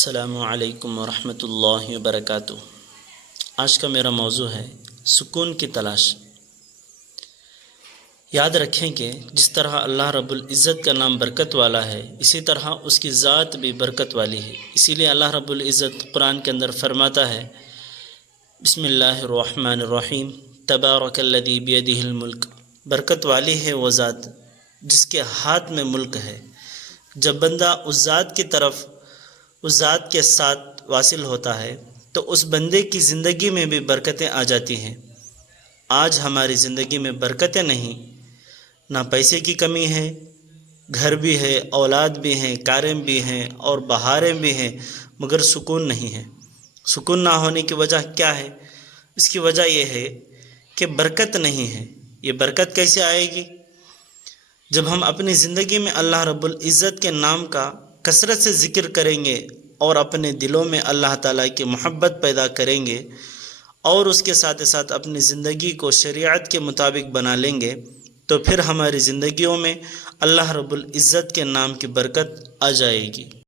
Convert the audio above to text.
السلام علیکم ورحمۃ اللہ وبرکاتہ۔ آج کا میرا موضوع ہے سکون کی تلاش۔ یاد رکھیں کہ جس طرح اللہ رب العزت کا نام برکت والا ہے، اسی طرح اس کی ذات بھی برکت والی ہے۔ اسی لیے اللہ رب العزت قرآن کے اندر فرماتا ہے، بسم اللہ الرحمن الرحیم، تبارک الذی بیدہ الملک، برکت والی ہے وہ ذات جس کے ہاتھ میں ملک ہے۔ جب بندہ اس ذات کی طرف، اس ذات کے ساتھ واصل ہوتا ہے تو اس بندے کی زندگی میں بھی برکتیں آ جاتی ہیں۔ آج ہماری زندگی میں برکتیں نہیں، نہ پیسے کی کمی ہے، گھر بھی ہے، اولاد بھی ہیں، کاریں بھی ہیں اور بہاریں بھی ہیں، مگر سکون نہیں ہے۔ سکون نہ ہونے کی وجہ کیا ہے؟ اس کی وجہ یہ ہے کہ برکت نہیں ہے۔ یہ برکت کیسے آئے گی؟ جب ہم اپنی زندگی میں اللہ رب العزت کے نام کا کثرت سے ذکر کریں گے اور اپنے دلوں میں اللہ تعالیٰ کی محبت پیدا کریں گے اور اس کے ساتھ ساتھ اپنی زندگی کو شریعت کے مطابق بنا لیں گے، تو پھر ہماری زندگیوں میں اللہ رب العزت کے نام کی برکت آ جائے گی۔